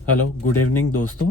Hello good evening दोस्तों।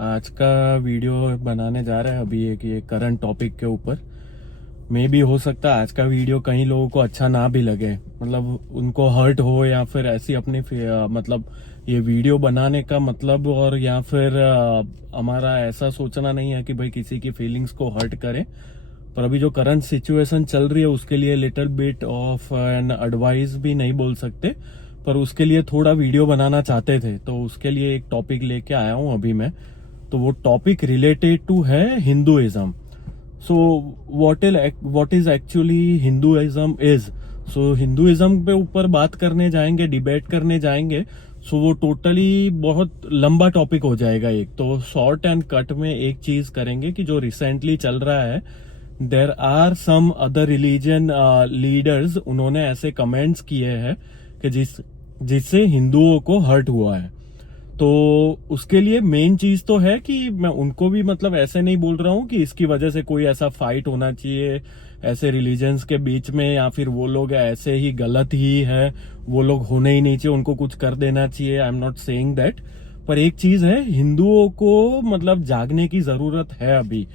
आज का वीडियो बनाने जा रहे हैं अभी एक ये करंट टॉपिक के ऊपर। मे भी हो सकता है आज का वीडियो कई लोगों को अच्छा ना भी लगे, मतलब उनको हर्ट हो, या फिर ऐसी अपनी मतलब ये वीडियो बनाने का मतलब, और या फिर हमारा ऐसा सोचना नहीं है कि भाई किसी की फीलिंग्स को हर्ट करे। पर अभी जो करंट सिचुएशन चल रही है उसके लिए little bit of an advice भी नहीं बोल सकते, पर उसके लिए थोड़ा वीडियो बनाना चाहते थे, तो उसके लिए एक टॉपिक लेके आया हूं अभी मैं। तो वो टॉपिक रिलेटेड टू है Hinduism. So what is actually Hinduism is. So Hinduism पे ऊपर बात करने जाएंगे, डिबेट करने जाएंगे, सो वो टोटली बहुत लंबा टॉपिक हो जाएगा। एक तो शॉर्ट एंड कट में एक चीज करेंगे कि जो रिसेंटली चल रहा है, there are some other religion leaders, उन्होंने ऐसे कमेंट्स किए हैं कि जिससे हिंदुओं को हर्ट हुआ है। तो उसके लिए मेन चीज तो है कि मैं उनको भी मतलब ऐसे नहीं बोल रहा हूँ कि इसकी वजह से कोई ऐसा फाइट होना चाहिए ऐसे रिलीजन्स के बीच में, या फिर वो लोग ऐसे ही गलत ही है, वो लोग होने ही नहीं चाहिए, उनको कुछ कर देना चाहिए। I am not saying that. पर एक चीज है, हिंदुओं को मतलब जागने की जरूरत है अभी।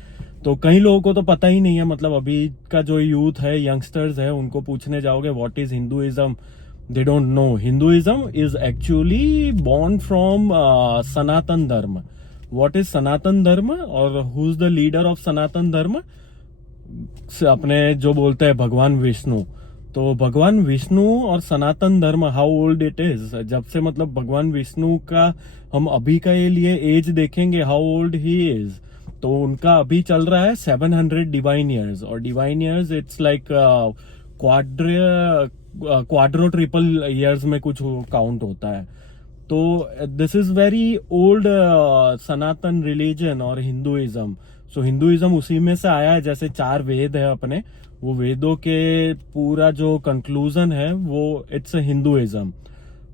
तो कई लोगों को तो पता ही नहीं है, मतलब अभी का जो यूथ है, यंगस्टर्स है, उनको पूछने जाओगे what is Hinduism, they don't know. Hinduism is actually born from Sanatan Dharma. What is Sanatan Dharma, और who's the leader of Sanatan Dharma? अपने जो बोलते हैं भगवान विष्णु। तो भगवान विष्णु और सनातन धर्म, हाउ ओल्ड इट इज, जब से मतलब भगवान विष्णु का हम अभी का ये लिए एज देखेंगे, हाउ ओल्ड ही इज, तो उनका अभी चल रहा है 700 डिवाइन ईयर्स। और divine years it's like Quadro triple years में कुछ काउंट होता है। तो this is very old Sanatan religion और हिंदुइज्म। सो हिंदुइज्म उसी में से आया है, जैसे 4 वेद है अपने, वो वेदों के पूरा जो कंक्लूजन है वो इट्स हिंदुइज्म।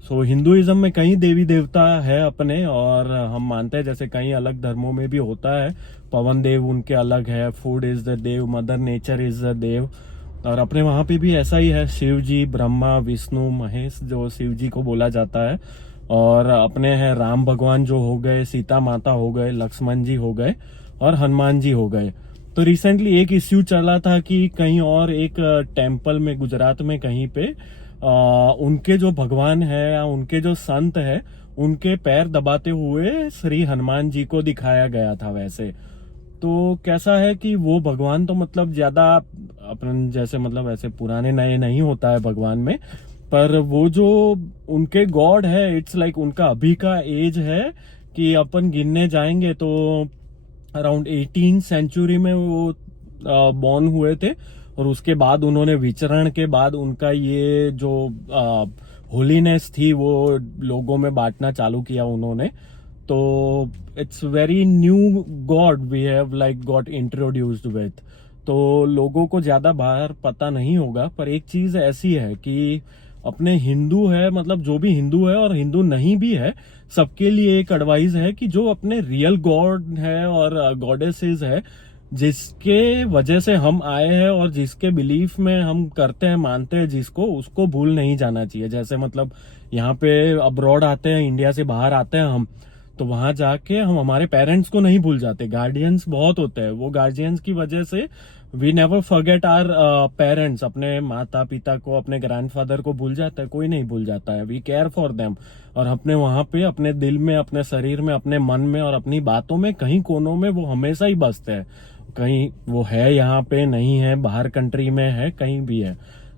सो हिंदुइज्म में कई देवी देवता है अपने, और हम मानते हैं जैसे कई अलग धर्मों में भी होता है, पवन देव उनके अलग है, food is the dev, mother nature is the dev. और अपने वहां पे भी ऐसा ही है, शिव जी, ब्रह्मा, विष्णु, महेश, जो शिव जी को बोला जाता है। और अपने हैं राम भगवान जो हो गए, सीता माता हो गए, लक्ष्मण जी हो गए, और हनुमान जी हो गए। तो रिसेंटली एक इश्यू चला था कि कहीं और एक टेम्पल में गुजरात में कहीं पे उनके जो भगवान है या उनके जो संत है, उनके पैर दबाते हुए श्री हनुमान जी को दिखाया गया था वैसे। तो कैसा है कि वो भगवान तो मतलब ज्यादा अपन जैसे मतलब ऐसे पुराने नए नहीं होता है भगवान में, पर वो जो उनके गॉड है, इट्स लाइक उनका अभी का एज है कि अपन गिनने जाएंगे तो अराउंड 18 सेंचुरी में वो बॉर्न हुए थे। और उसके बाद उन्होंने विचरण के बाद उनका ये जो होलीनेस थी वो लोगों में बांटना चालू किया उन्होंने। तो it's very new god we have like got introduced with. तो लोगों को ज्यादा बाहर पता नहीं होगा, पर एक चीज ऐसी है कि अपने हिंदू है, मतलब जो भी हिंदू है और हिंदू नहीं भी है, सबके लिए एक एडवाइस है कि जो अपने रियल गॉड है और गॉडेसेस है, जिसके वजह से हम आए हैं और जिसके बिलीफ में हम करते हैं, मानते हैं जिसको, उसको भूल नहीं जाना चाहिए। जैसे मतलब यहाँ पे अब्रॉड आते हैं, इंडिया से बाहर आते हैं हम, तो वहां जाके हम हमारे पेरेंट्स को नहीं भूल जाते। गार्डियंस बहुत होते हैं, वो गार्डियंस की वजह से we never forget our parents, अपने माता पिता को, अपने ग्रैंडफादर को भूल जाता है, कोई नहीं भूल जाता है। We care for them. और अपने वहां पे अपने दिल में, अपने शरीर में, अपने मन में और अपनी बातों में कहीं कोनों में वो हमेशा ही बसते हैं। कहीं वो है यहाँ पे नहीं है, बाहर कंट्री में है, कहीं भी है।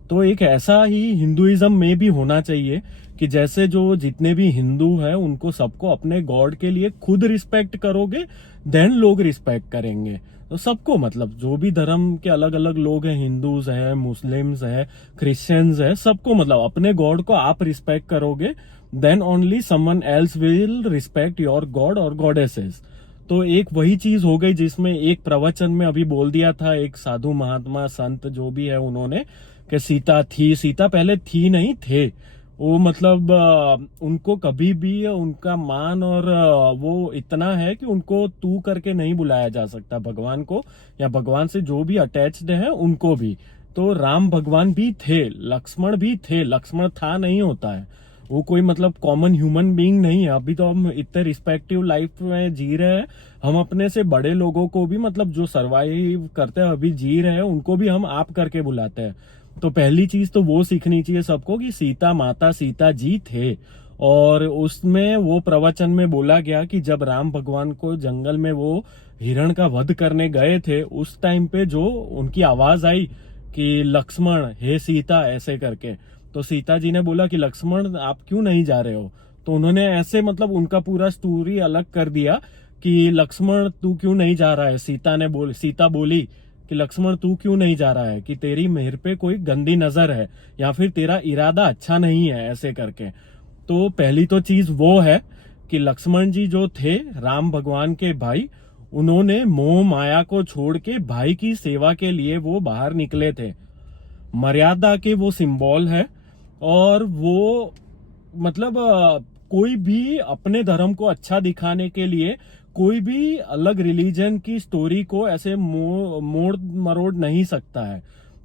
तो एक ऐसा ही हिंदुइज्म में भी होना चाहिए कि जैसे जो जितने भी हिंदू हैं उनको सबको अपने गॉड के लिए खुद रिस्पेक्ट करोगे, देन लोग रिस्पेक्ट करेंगे। तो सबको मतलब जो भी धर्म के अलग अलग लोग हैं, हिंदूज हैं, मुस्लिम्स हैं, क्रिश्चियंस हैं, सबको मतलब अपने गॉड को आप रिस्पेक्ट करोगे, then only someone else will respect your god और गॉडेसेस। तो एक वही चीज हो गई जिसमें एक प्रवचन में अभी बोल दिया था एक साधु महात्मा संत जो भी है उन्होंने, कि सीता थी, सीता पहले थी नहीं थे। वो मतलब उनको कभी भी उनका मान और वो इतना है कि उनको तू करके नहीं बुलाया जा सकता, भगवान को या भगवान से जो भी अटैच्ड है उनको भी। तो राम भगवान भी थे, लक्ष्मण भी थे, लक्ष्मण था नहीं होता है, वो कोई मतलब कॉमन ह्यूमन बीइंग नहीं है। अभी तो हम इतने रिस्पेक्टिव लाइफ में जी रहे हैं, हम अपने से बड़े लोगों को भी मतलब जो सरवाइव करते हैं अभी जी रहे हैं उनको भी हम आप करके बुलाते हैं। तो पहली चीज तो वो सीखनी चाहिए सबको कि सीता माता सीता जी थे। और उसमें वो प्रवचन में बोला गया कि जब राम भगवान को जंगल में वो हिरण का वध करने गए थे उस टाइम पे जो उनकी आवाज आई कि लक्ष्मण हे सीता ऐसे करके, तो सीता जी ने बोला कि लक्ष्मण आप क्यों नहीं जा रहे हो। तो उन्होंने ऐसे मतलब उनका पूरा स्टोरी अलग कर दिया कि लक्ष्मण तू क्यों नहीं जा रहा है। सीता बोली कि लक्ष्मण तू क्यों नहीं जा रहा है, कि तेरी मेहर पे कोई गंदी नजर है या फिर तेरा इरादा अच्छा नहीं है ऐसे करके। तो पहली तो चीज वो है कि लक्ष्मण जी जो थे राम भगवान के भाई, उन्होंने मोह माया को छोड़ के भाई की सेवा के लिए वो बाहर निकले थे। मर्यादा के वो सिंबल है। और वो मतलब कोई भी अपने धर्म को अच्छा दिखाने के लिए कोई भी अलग रिलीजन की स्टोरी को ऐसे मोड़ मरोड़ नहीं सकता है।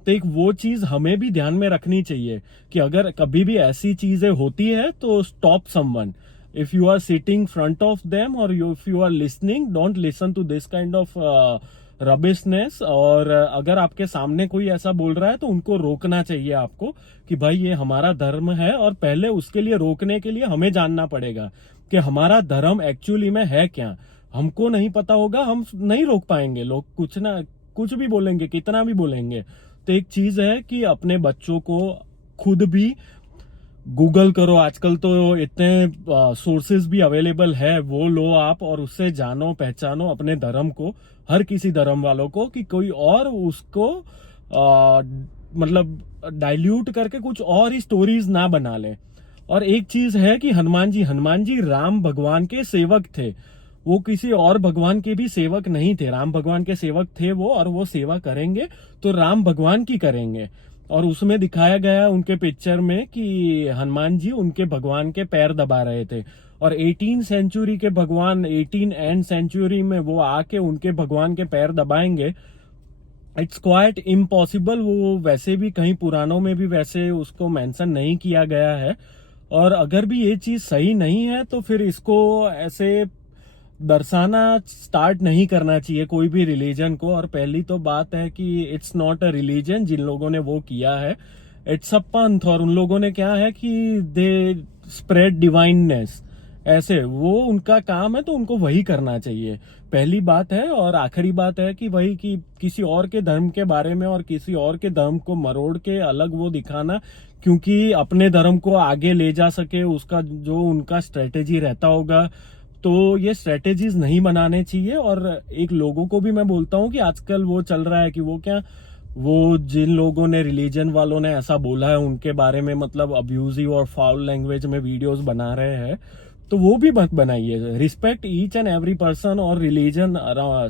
तो एक वो चीज हमें भी ध्यान में रखनी चाहिए कि अगर कभी भी ऐसी चीजें होती है तो stop someone. If you are sitting front of them और if you are listening, don't listen to this kind of rubbishness. और अगर आपके सामने कोई ऐसा बोल रहा है तो उनको रोकना चाहिए आपको कि भाई ये हमारा धर्म है। और पहले उसके लिए रोकने के लिए हमें जानना पड़ेगा कि हमारा धर्म एक्चुअली में है क्या। हमको नहीं पता होगा, हम नहीं रोक पाएंगे। लोग कुछ भी बोलेंगे, कितना भी बोलेंगे। तो एक चीज है कि अपने बच्चों को खुद भी गूगल करो, आजकल तो इतने सोर्सेज भी अवेलेबल है, वो लो आप और उससे जानो पहचानो अपने धर्म को, हर किसी धर्म वालों को, कि कोई और उसको मतलब डाइल्यूट करके कुछ और ही स्टोरीज ना बना ले। और एक चीज है कि हनुमान जी राम भगवान के सेवक थे, वो किसी और भगवान के भी सेवक नहीं थे। राम भगवान के सेवक थे वो, और वो सेवा करेंगे तो राम भगवान की करेंगे। और उसमें दिखाया गया उनके पिक्चर में कि हनुमान जी उनके भगवान के पैर दबा रहे थे। और 18 सेंचुरी के भगवान 18 एंड सेंचुरी में वो आके उनके भगवान के पैर दबाएंगे, इट्स क्वाइट इम्पॉसिबल। वो वैसे भी कहीं पुराणों में भी वैसे उसको मेंशन नहीं किया गया है। और अगर भी ये चीज सही नहीं है तो फिर इसको ऐसे दर्शाना स्टार्ट नहीं करना चाहिए कोई भी रिलीजन को। और पहली तो बात है कि इट्स नॉट अ रिलीजन जिन लोगों ने वो किया है, इट्स अ पंथ। और उन लोगों ने क्या है कि दे स्प्रेड डिवाइननेस, ऐसे वो उनका काम है तो उनको वही करना चाहिए, पहली बात है। और आखिरी बात है कि वही कि किसी और के धर्म के बारे में और किसी और के धर्म को मरोड़ के अलग वो दिखाना, क्योंकि अपने धर्म को आगे ले जा सके उसका जो उनका स्ट्रेटेजी रहता होगा, तो ये स्ट्रेटेजीज नहीं बनाने चाहिए। और एक लोगों को भी मैं बोलता हूँ कि आजकल वो चल रहा है कि वो जिन लोगों ने रिलीजन वालों ने ऐसा बोला है उनके बारे में मतलब अब्यूजिव और फाउल लैंग्वेज में वीडियोस बना रहे हैं, तो वो भी मत बनाइए। Respect each and every person और रिलीजन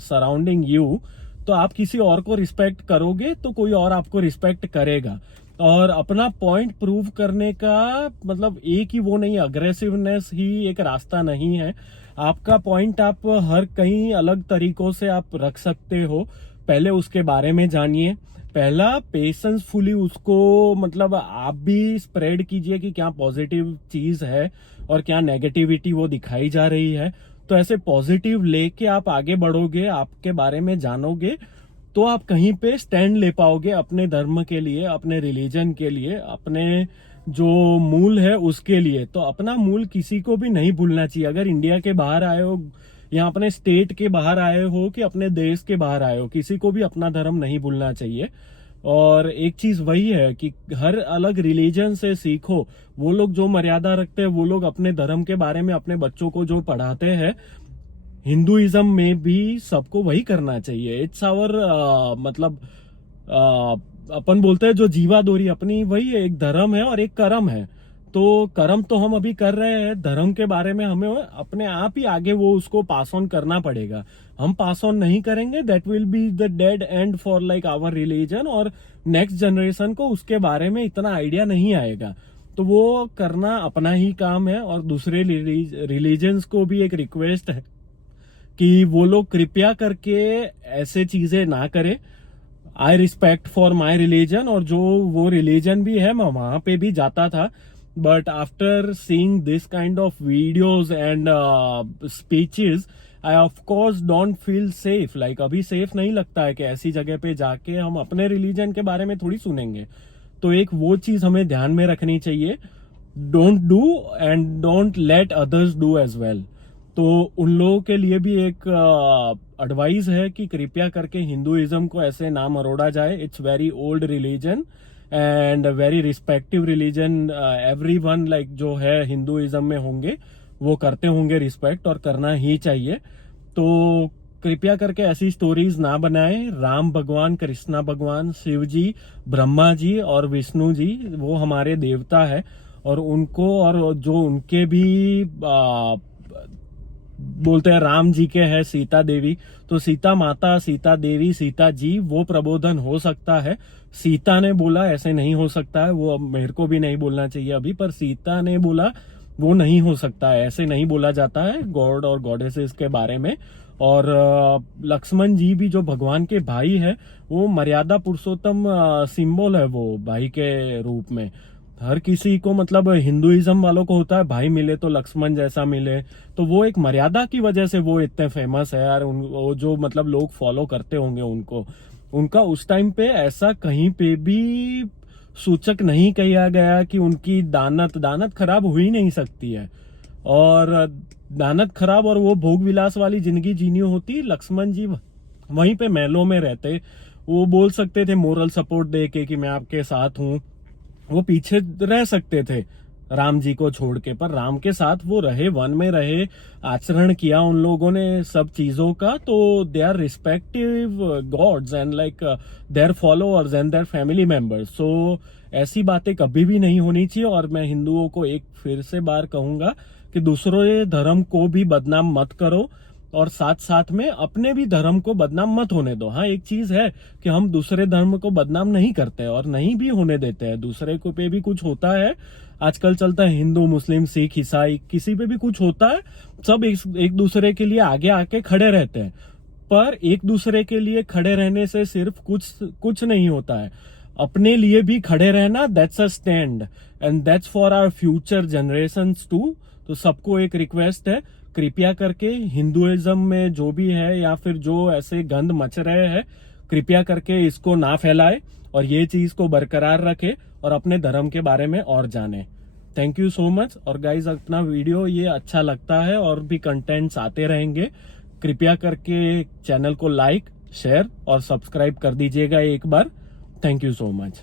सराउंडिंग यू। तो आप किसी और को रिस्पेक्ट करोगे तो कोई और आपको रिस्पेक्ट करेगा। और अपना पॉइंट प्रूव करने का मतलब एक ही वो नहीं, अग्रेसिवनेस ही एक रास्ता नहीं है। आपका पॉइंट आप हर कहीं अलग तरीकों से आप रख सकते हो। पहले उसके बारे में जानिए, पहला पेशेंसफुली उसको मतलब आप भी स्प्रेड कीजिए कि क्या पॉजिटिव चीज है और क्या नेगेटिविटी वो दिखाई जा रही है। तो ऐसे पॉजिटिव लेके आप आगे बढ़ोगे, आपके बारे में जानोगे, तो आप कहीं पे स्टैंड ले पाओगे अपने धर्म के लिए, अपने रिलीजन के लिए, अपने जो मूल है उसके लिए। तो अपना मूल किसी को भी नहीं भूलना चाहिए। अगर इंडिया के बाहर आए हो या अपने स्टेट के बाहर आए हो कि अपने देश के बाहर आए हो, किसी को भी अपना धर्म नहीं भूलना चाहिए। और एक चीज वही है कि हर अलग रिलीजन से सीखो। वो लोग जो मर्यादा रखते हैं, वो लोग अपने धर्म के बारे में अपने बच्चों को जो पढ़ाते हैं, हिंदुइज्म में भी सबको वही करना चाहिए। इट्स आवर मतलब अपन बोलते हैं जो जीवादोरी अपनी, वही एक धर्म है और एक कर्म है। तो कर्म तो हम अभी कर रहे हैं, धर्म के बारे में हमें अपने आप ही आगे वो उसको पास ऑन करना पड़ेगा। हम पास ऑन नहीं करेंगे, that will be the dead end for like our religion. और नेक्स्ट जनरेशन को उसके बारे में इतना आइडिया नहीं आएगा। तो वो करना अपना ही काम है। और दूसरे रिलीजन्स को भी एक रिक्वेस्ट है कि वो लोग कृपया करके ऐसे चीजें ना करें। I respect for my religion, और जो वो रिलीजन भी है मैं वहां पे भी जाता था, but after seeing this kind of videos and speeches, I of course don't feel safe. Like अभी safe नहीं लगता है कि ऐसी जगह पे जाके हम अपने रिलीजन के बारे में थोड़ी सुनेंगे. तो एक वो चीज हमें ध्यान में रखनी चाहिए. Don't do and don't let others do as well. तो उन लोगों के लिए भी एक एडवाइस है कि कृपया करके हिंदुइज्म को ऐसे ना मरोड़ा जाए. It's very old religion and very respective religion. Everyone like जो है हिंदुइज्म में होंगे वो करते होंगे रिस्पेक्ट, और करना ही चाहिए. तो कृपया करके ऐसी स्टोरीज ना बनाएं. राम भगवान, कृष्णा भगवान, शिव जी, ब्रह्मा जी और विष्णु जी वो हमारे देवता है, और उनको और जो उनके भी बोलते हैं राम जी के हैं सीता देवी, तो सीता माता, सीता देवी, सीता जी वो प्रबोधन हो सकता है. सीता ने बोला ऐसे नहीं हो सकता है, वो मेरे को भी नहीं बोलना चाहिए अभी, पर सीता ने बोला वो नहीं हो सकता है, ऐसे नहीं बोला जाता है गॉड और गॉडेसेस के बारे में. और लक्ष्मण जी भी जो भगवान के भाई है वो मर्यादा पुरुषोत्तम सिंबल है वो भाई के रूप में. हर किसी को मतलब हिंदुइज्म वालों को होता है भाई मिले तो लक्ष्मण जैसा मिले, तो वो एक मर्यादा की वजह से वो इतने फेमस है यार. वो जो मतलब लोग फॉलो करते होंगे उनको, उनका उस टाइम पे ऐसा कहीं पे भी सूचक नहीं किया गया कि उनकी दानत खराब हो ही नहीं सकती है. और दानत खराब और वो भोग विलास वाली जिंदगी जीनी होती. लक्ष्मण जी वहीं पे महलों में रहते, वो बोल सकते थे मोरल सपोर्ट दे के कि मैं आपके साथ हूं, वो पीछे रह सकते थे राम जी को छोड़ के, पर राम के साथ वो रहे, वन में रहे, आचरण किया उन लोगों ने सब चीजों का. तो they are respective gods and like their followers and their family members. So ऐसी बातें कभी भी नहीं होनी चाहिए. और मैं हिंदुओं को एक फिर से बार कहूंगा कि दूसरों धर्म को भी बदनाम मत करो, और साथ साथ में अपने भी धर्म को बदनाम मत होने दो. हाँ, एक चीज है कि हम दूसरे धर्म को बदनाम नहीं करते और नहीं भी होने देते हैं. दूसरे को पे भी कुछ होता है, आजकल चलता है हिंदू, मुस्लिम, सिख, ईसाई, किसी पे भी कुछ होता है, सब एक दूसरे के लिए आगे आके खड़े रहते हैं. पर एक दूसरे के लिए खड़े रहने से सिर्फ कुछ नहीं होता है. अपने लिए भी खड़े रहना, that's a stand and that's for our future generations too. तो सबको एक रिक्वेस्ट है, कृपया करके हिंदुइज्म में जो भी है या फिर जो ऐसे गंद मच रहे हैं, कृपया करके इसको ना फैलाए और ये चीज को बरकरार रखे और अपने धर्म के बारे में और जाने. Thank you so much. और गाइज अपना वीडियो ये अच्छा लगता है और भी कंटेंट्स आते रहेंगे, कृपया करके चैनल को लाइक, शेयर और सब्सक्राइब कर दीजिएगा एक बार. Thank you so much.